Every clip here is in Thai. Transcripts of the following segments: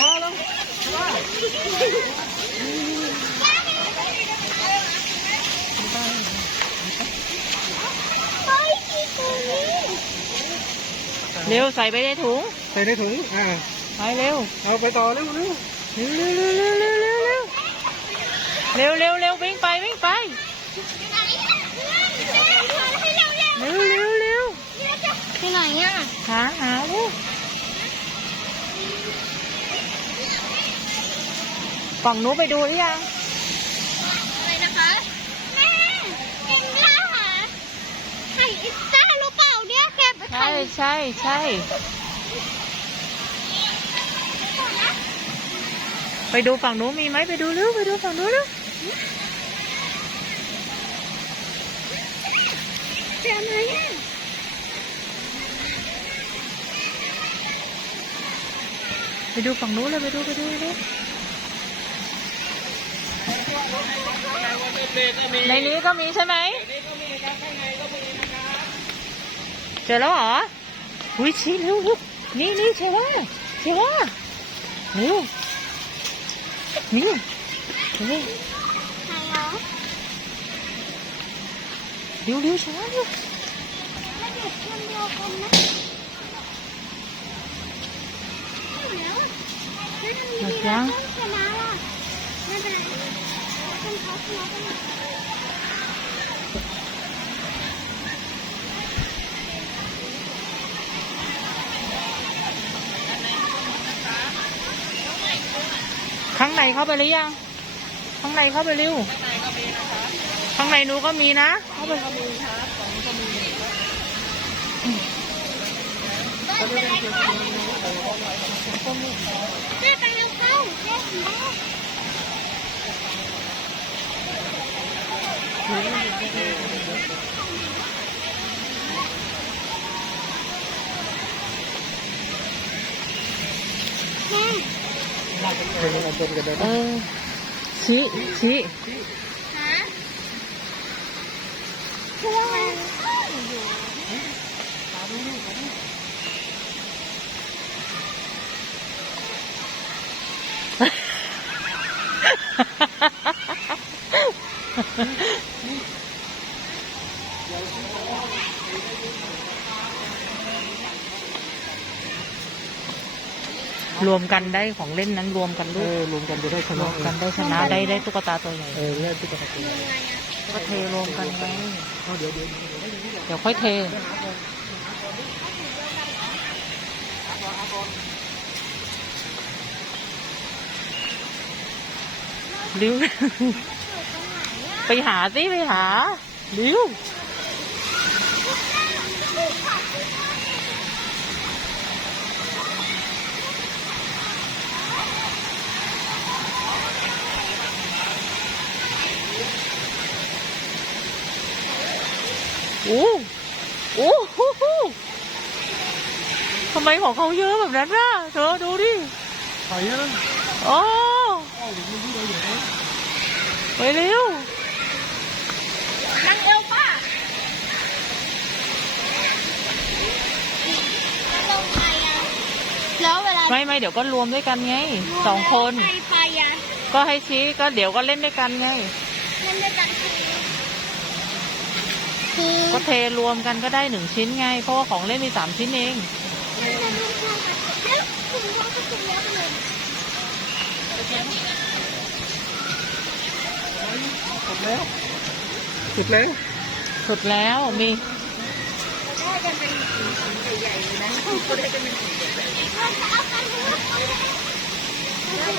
มาแล้วเฮ้ยกี่ตัวนี้เร็วใส่ไปในถุง ใส่ในถุง อ่า ไปเร็ว เอาไปต่อเร็วเร็วเร็วเร็วเร็วเร็วเร็วเร็วเร็วเร็ววิ่งไปวิ่งไปให้เราเร็วเร็วเร็วเร็วไปไหนอะหาหาลูก ฝั่งนู้นไปดูหรือยังอะไรนะคะแม่เอ็งล่าหาไข่อิสต้าหรือเปล่าเนี่ยแกไปใช่ไข่ใช่ใช่ไปดูฝั่งนู้นมีไหมไปดูเร็วไปดูฝั่งนู้นเร็วเจอไหมอะไปดูฝั่งนู้นเลยไปดูไปดูไปดู ในนี้ก็มีใช่ไหมนี้ก็มีนะครับแค่ไหนก็มีนะครับเจอแล้วเหรออุ้ยชี้เร็วนี่นี่เชว่าเชว่าเร็วนี่เนี่เร็วเร็วเชว่าเร็วหมดยัง ขาชนะกันหมดข้างในเข้าไปหรือยัง ข้างในเข้าไปเร็ว ข้างในหนูก็มีนะ เข้าไปแม่ไปเร็วเข้าเร็ว 嗯，起起。啊。 รวมกันได้ของเล่นนั้นรวมกันเอด้วยอรวมกันจะได้ชรนะวมกันได้ชนะได้ได้ตุ๊กตาตัวใหญ่ เออเล่นที่กระตุ้นยังไงอะก็เทรวมกันไงเอาเดี๋ยวเดี๋ยวเดี๋ยวค่อยเท ริ้ว ไปหาสิไปหา ริ้วโอ้โอ้โหทำไมของเขาเยอะแบบนั้นน่ะเธอดูดิไปแล้วโอ้อ้าวเดี๋ยวนี้เราอยู่ไหนไปเร็วนั่งเร็วป้าแล้วลงไปอะแล้วเวลาไม่ไม่เดี๋ยวก็รวมด้วยกันไงสองคนใครไปอะก็ให้ชี้ก็เดี๋ยวก็เล่นด้วยกันไง เล่นด้วยกัน คือก็เทรวมกันก็ได้หนึ่งชิ้นไง เพราะว่าของเล่นมีสามชิ้นเองแล้วคุณว่าก็คุณแล้วเลยสุดแล้วสุดแล้วสุดแล้วมีได้กันเป็นชิ้นใหญ่ๆเลยนะก็ได้กันเป็นชิ้นใหญ่ๆเอาไป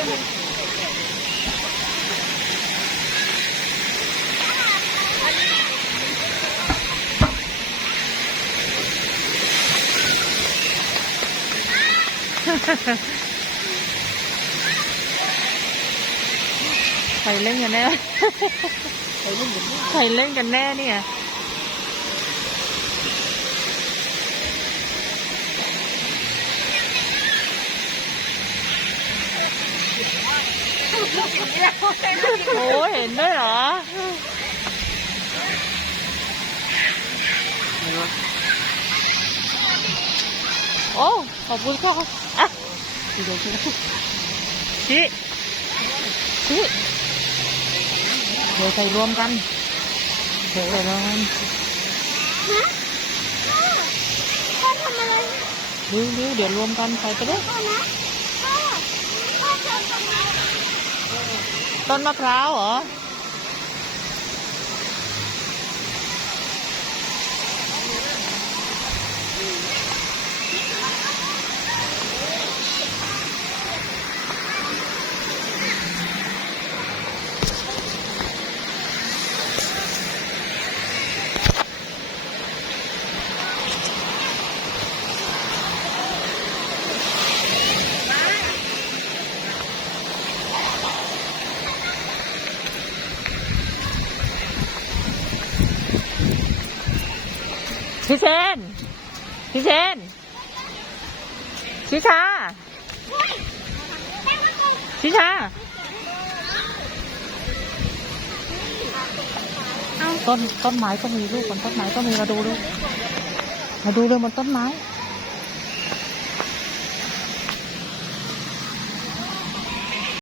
เลย ใครเล่นกันแน่ใครเล่นกันแน่เนี่ยโอ้เห็นด้วยเหรอโอ้ขอบคุณค่ะอะที่เรา ชนะชี้ชี้เดี๋ยวใส่รวมกันเดี๋ยวใส่รวมกันฮะพ่อทำอะไรเร็วเร็วเดี๋ยวรวมกันใส่ไปเลยพ่อนะพ่อพ่อจะทำอะไรต้นมะพร้าวเหรอ พี่เชนพี่เชนชิชาชิชาต้นต้นไม้ก็มีลูกบนต้นไม้ก็มีมาดูดูมาดูเลยบนต้นไม้